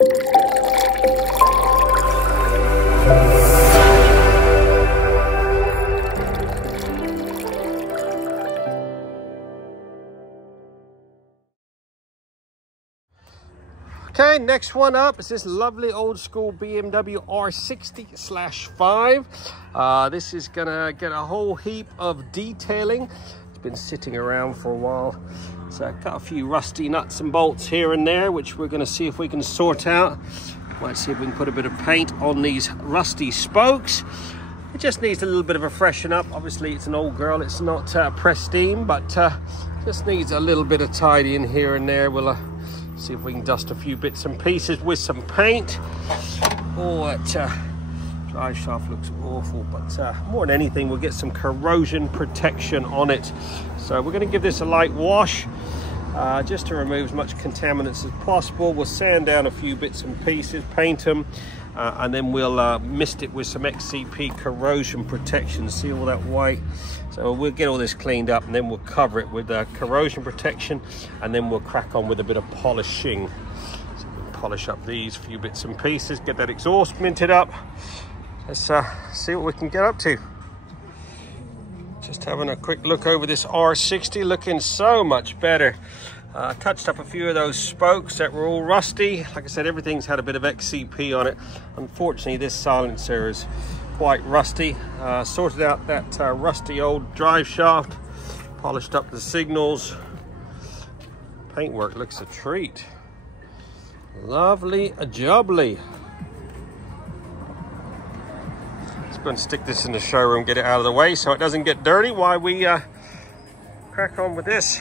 Okay, next one up is this lovely old school BMW R60/5. This is gonna get a whole heap of detailing. It's been sitting around for a while. So got a few rusty nuts and bolts here and there, which we're gonna see if we can sort out. Might see if we can put a bit of paint on these rusty spokes. It just needs a little bit of a freshen up. Obviously it's an old girl, it's not pristine, but just needs a little bit of tidying here and there. We'll see if we can dust a few bits and pieces with some paint. Oh, that drive shaft looks awful, but more than anything, we'll get some corrosion protection on it. So we're going to give this a light wash, just to remove as much contaminants as possible. We'll sand down a few bits and pieces, paint them, and then we'll mist it with some XCP corrosion protection. See all that white? So we'll get all this cleaned up and then we'll cover it with corrosion protection, and then we'll crack on with a bit of polishing. So we'll polish up these few bits and pieces, get that exhaust minted up. Let's see what we can get up to. Just having a quick look over this R60, looking so much better. Touched up a few of those spokes that were all rusty. Like I said, everything's had a bit of XCP on it. Unfortunately, this silencer is quite rusty. Sorted out that rusty old drive shaft, polished up the signals. Paintwork looks a treat. Lovely jubbly. Let's go and stick this in the showroom, get it out of the way so it doesn't get dirty while we crack on with this.